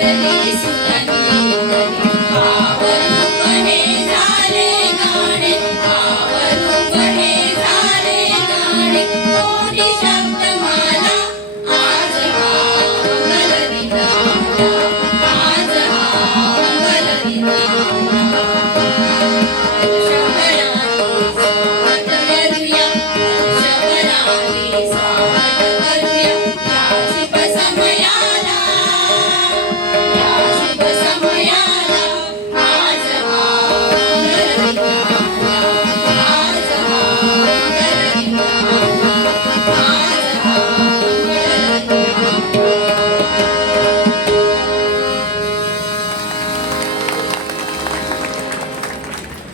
Hallelujah.